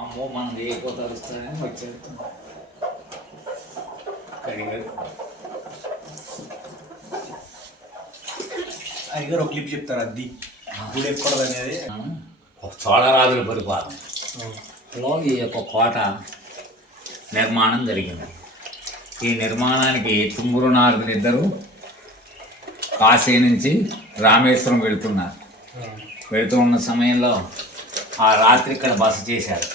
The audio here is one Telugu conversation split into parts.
అమ్మో మనం ఏ కోత అరుస్తానని వచ్చేస్తాం కడిగారు. అయ్యగారు ఒక క్లిప్ చెప్తారు అది గుడి ఎక్కడది అనేది. చోళరాజుల పరిపాలనలో ఈ యొక్క కోట నిర్మాణం జరిగింది. ఈ నిర్మాణానికి తుంగురు నారదులు ఇద్దరు కాశీ నుంచి రామేశ్వరం వెళుతున్నారు. వెళుతూ ఉన్న సమయంలో ఆ రాత్రి ఇక్కడ బస చేశారు.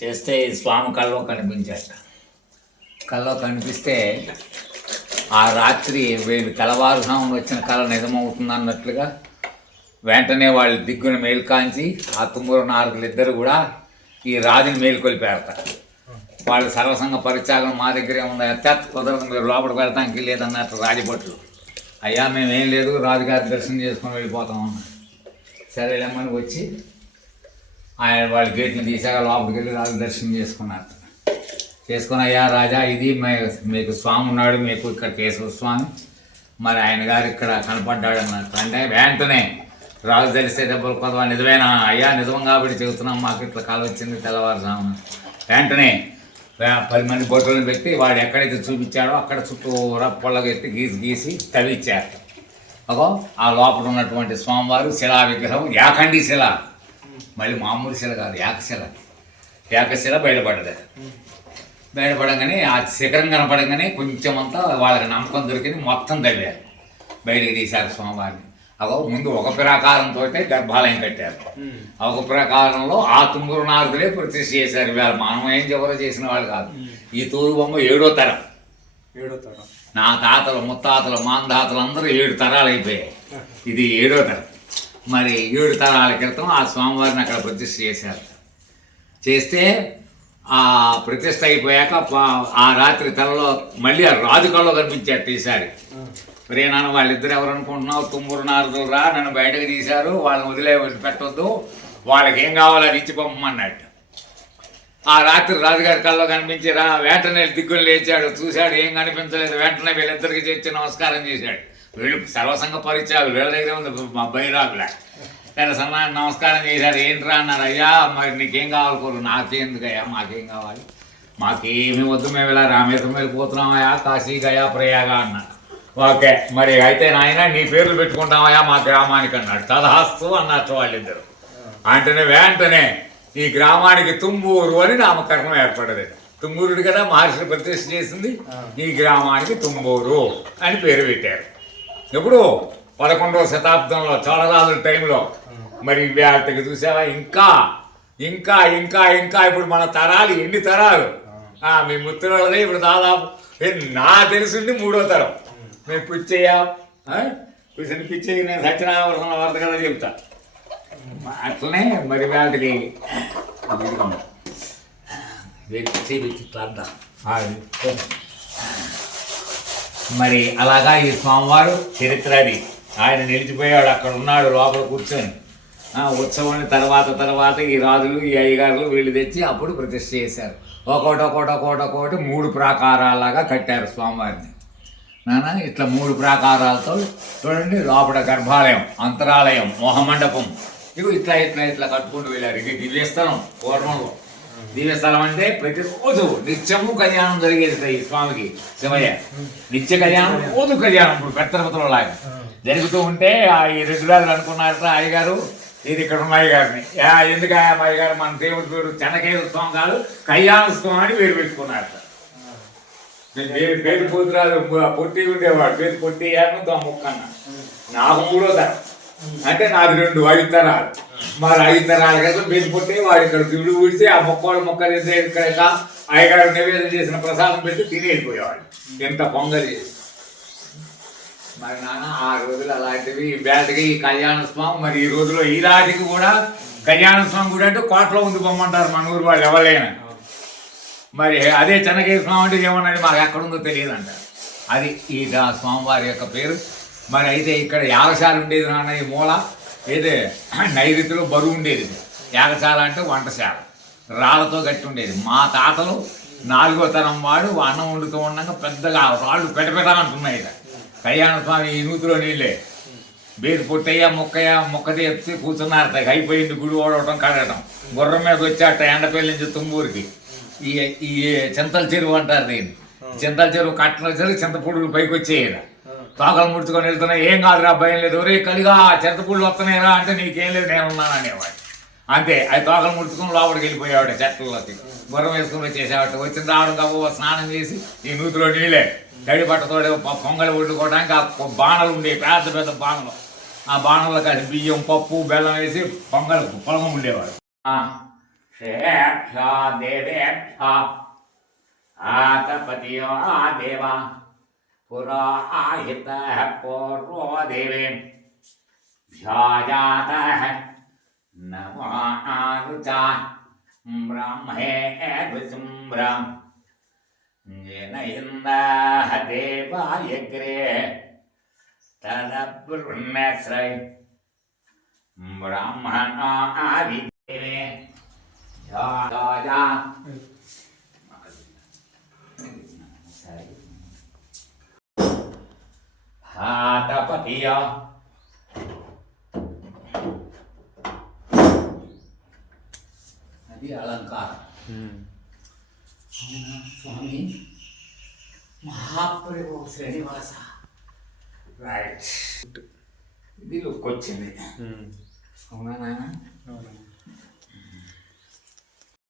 చేస్తే స్వామి కల్లో కనిపించారు. కల్లో కనిపిస్తే ఆ రాత్రి వీళ్ళు తెల్లవారుజామున వచ్చిన కళ నిజమవుతుంది అన్నట్లుగా వెంటనే వాళ్ళు దిగ్గున మేల్కాంచి ఆ తుంగురు నారదులు ఇద్దరు కూడా ఈ రాజుని మేలుకొలిపారట. వాళ్ళు సర్వసంగ పరిత్యాగం మా దగ్గరే ఉంది, అత్యంత కుదరదు, మీరు లోపలికి వెళ్తానికి లేదన్నట్టు రాజభటులు. అయ్యా మేమేం లేదు, రాజుగారి దర్శనం చేసుకొని వెళ్ళిపోతాం అన్నారు. సరేలేమని వచ్చి ఆయన వాళ్ళ గేట్ని తీసాక లోపలికి వెళ్ళి రాజు దర్శనం చేసుకున్నారు. చేసుకుని అయ్యా రాజా ఇది మీకు స్వామి ఉన్నాడు, మీకు ఇక్కడ కేశవ స్వామి, మరి ఆయన గారు ఇక్కడ కనపడ్డాడు అన్నారు. అంటే వెంటనే రాజు తెలిస్తే దెబ్బలు కొదవా, నిజమేనా అయ్యా, నిజం కాబట్టి చెబుతున్నాం, మాకు ఇట్లా కాలు వచ్చింది తెల్లవారుజామున. వెంటనే 10 మంది బొట్టులను పెట్టి వాడు ఎక్కడైతే చూపించాడో అక్కడ చుట్టూరా పొల్లగెట్టి గీసి తవ్విచ్చారు. అగో ఆ లోపల ఉన్నటువంటి స్వామివారు శిలా విగ్రహం, యాకండి శిల, మళ్ళీ మామూలు శిల కాదు, ఏకశిల బయటపడ్డది. బయటపడంగానే ఆ శిఖరం కనపడంగానే కొంచెం అంతా వాళ్ళకి నమ్మకం దొరికింది, మొత్తం తవ్వారు, బయటకు తీశారు స్వామివారిని. అగో ముందు ఒక ప్రాకారంతో గర్భాలయం కట్టారు. ఆ ఒక ప్రాకారంలో ఆ తుంగురు నారదులే ప్రతిష్ఠ చేశారు. ఇవాళ మనం ఏం ఎవరో చేసిన వాళ్ళు కాదు. ఈ తూరు బొమ్మ 7వ తరం. నా తాతలు ముత్తాతలు మాందాతలు అందరూ 7 తరాలు అయిపోయాయి. ఇది 7వ తరం. మరి 7 తరాల క్రితం ఆ స్వామివారిని అక్కడ ప్రతిష్ఠ చేశారు. చేస్తే ఆ ప్రతిష్ఠ అయిపోయాక ఆ రాత్రి తలలో మళ్ళీ ఆ రాజు కళ్ళలో కనిపించాడు ఈసారి. రే నాన్న వాళ్ళిద్దరు ఎవరు అనుకుంటున్నావు, తుంగురు నారదులు రా, నన్ను బయటకు తీశారు, వాళ్ళని పెట్టొద్దు, వాళ్ళకి ఏం కావాలో అది ఇచ్చి పంపమన్నట్టు. ఆ రాత్రి రాజుగారి కళ్ళలో కనిపించి వెంటనే దిగ్గులు లేచాడు, చూశాడు, ఏం కనిపించలేదు. వెంటనే వీళ్ళిద్దరికి చేర్చి నమస్కారం చేశాడు. వీళ్ళు సర్వసంగ పరిచయాలు, వీళ్ళ దగ్గర ఉంది మా బైరాగులా. సరే సన్నాన్ని నమస్కారం చేశారు. ఏంట్రా అన్నారు. అయ్యా మరి నీకేం కావాలి కోరు, నాకేందుకయ్యా, మాకేం కావాలి, మాకేమీ వద్దు, మేము ఇలా రామేశ్వరం వెళ్ళిపోతున్నామయ్యా, కాశీ గయా ప్రయాగ అన్నారు. ఓకే మరి అయితే నాయన నీ పేర్లు పెట్టుకుంటామయ్యా మా గ్రామానికి అన్నాడు. తదహాస్తు అన్నట్టు వాళ్ళిద్దరు. అంటేనే వెంటనే ఈ గ్రామానికి తుంబూరు అని నామకరణం ఏర్పడ్డది. తుంబూరుడు కదా మహర్షి ప్రతిష్ఠ చేసింది, ఈ గ్రామానికి తుంబూరు అని పేరు పెట్టారు. ఎప్పుడు 11వ శతాబ్దంలో చోళరాజుల టైంలో. మరి వాటికి చూసావా, ఇంకా ఇంకా ఇంకా ఇంకా ఇప్పుడు మన తరాలు ఎన్ని తరాలు. మీ ముత్తులదే ఇప్పుడు దాదాపు నా తెలిసింది 3వ తరం. మేము పిచ్చయ్యా పిచ్చయ్య, నేను సత్యనారాయణ వార్త కదా చెప్తా. అట్లనే మరి వాటికి మరి అలాగా ఈ స్వామివారు చరిత్ర అది. ఆయన నిలిచిపోయాడు, అక్కడ ఉన్నాడు లోపల కూర్చొని. ఉత్సవాన్ని తర్వాత ఈ రాజులు ఈ అయ్యగారులు వీళ్ళు తెచ్చి అప్పుడు ప్రతిష్ఠ చేశారు. ఒక్కొక్కటి 3 ప్రాకారాలాగా కట్టారు స్వామివారిని. నానా ఇట్లా 3 ప్రాకారాలతో చూడండి, లోపల గర్భాలయం, అంతరాలయం, మోహమండపం, ఇవి ఇట్లా కట్టుకుంటూ వెళ్ళారు. ఇది దివ్యస్థలం. పూర్వంలో దివ్యస్థలం అంటే ప్రతిరోజు నిత్యము కళ్యాణం జరిగేది ఈ స్వామికి శివయ్య. నిత్య కళ్యాణం, రోజు కళ్యాణం. ఇప్పుడు పెత్తరపతిలో లాగా జరుగుతూ ఉంటే ఈ రెడ్డిరాజులు అనుకున్నారట, అయ్యగారు ఇది ఇక్కడ ఉన్న అయ్యగారిని, ఎందుకు అయ్యగారు మన దేవుడి పేరు చెనకేశ్వర స్వామి కాదు, కళ్యాణ స్వామి అని పేరు పెట్టుకున్నారట. పేరు పోతురాజు పొట్టి ఉండేవాడు, పేరు పొట్టి ముక్కన్న. నాకు 3వ తరం అంటే నాది 5 తరాలు. మరి 5 తరాల కదా పేరు పొట్టి వాడు ఇక్కడ దిగుడు ఊడితే ఆ మొక్కలు ఇక్కడ అయ్యగారు నివేదన చేసిన ప్రసాదం పెట్టి తినేసిపోయేవాడు, ఎంత పొంగలి చేసి. మరి నాన్న ఆ రోజులు అలాంటివి. వేటకి ఈ కళ్యాణ స్వామి మరి ఈ రోజులో ఈ రాటికి కూడా కళ్యాణ స్వామి కూడా అంటే కోటలో ఉంది పొమ్మంటారు మన ఊరు వాళ్ళు ఎవరైనా. మరి అదే చెన్నకేశ్వర స్వామి అంటే ఏమన్నాడు, మాకు ఎక్కడుందో తెలియదు అంటారు. అది ఈ స్వామివారి యొక్క పేరు. మరి అయితే ఇక్కడ యాగశాల ఉండేది నాన్న, ఈ మూల అయితే నైరుతిలో బరువు ఉండేది. యాగశాల అంటే వంటశాల, రాళ్ళతో గట్టి ఉండేది. మా తాతలు 4వ తరం వాడు అన్నం వండుతూ ఉండగా పెద్దగా రాళ్ళు పెడపెట్టాలంటున్నాయి. కళ్యాణ స్వామి ఈ నూతిలో నీళ్ళే బేది పుట్టయ్య మొక్క తెచ్చి కూర్చున్నారు అయిపోయింది గుడి ఓడవటం కడగటం గుర్రం మీద వచ్చాట ఎండపల్లి నుంచి తుమ్మూరికి ఈ ఈ చింతల చెరువు అంటారు దీన్ని చింతల చెరువు కట్టల చెరువు చింతపూడులు పైకి వచ్చేయరా తోకలు ముడుచుకొని వెళ్తున్నా ఏం కాదురా భయం లేదు ఒరే కలిగా చింతపూళ్ళు వస్తున్నాయిరా అంటే నీకేం లేదు నేను ఉన్నాను అనేవాడు అంతే అది తోకలు ముడుచుకొని లోపలికి వెళ్ళిపోయావాడు చెట్లలోకి గుర్రం వేసుకుని వచ్చేసేవాడు వచ్చిన రావడం కాబట్టి స్నానం చేసి ఈ నూతిలో నీళ్ళే తడి బట్టతోడే పొంగలి వండుకోవడానికి ఆ బాణలు ఉండేవి పెద్ద పెద్ద బాణలు ఆ బాణంలో కలిసి బియ్యం పప్పు బెల్లం వేసి పొలం ఉండేవాడు ఆతపతియో దేవ పురాహిత పూర్వో దేవే ధ్యాయాత నమానుచా బ్రహ్మే రుచుంబ్రం జనయిందాః దేవాయగ్రే తదబ్రుణ్యశ్రై బ్రాహ్మణో ఆవిదేవే ధ్యాయా హాతపతియ అది అలంకారం స్వామి మహాప్రభు శ్రీనివాస రైట్ ఇది లుక్ వచ్చింది అవునా నాయన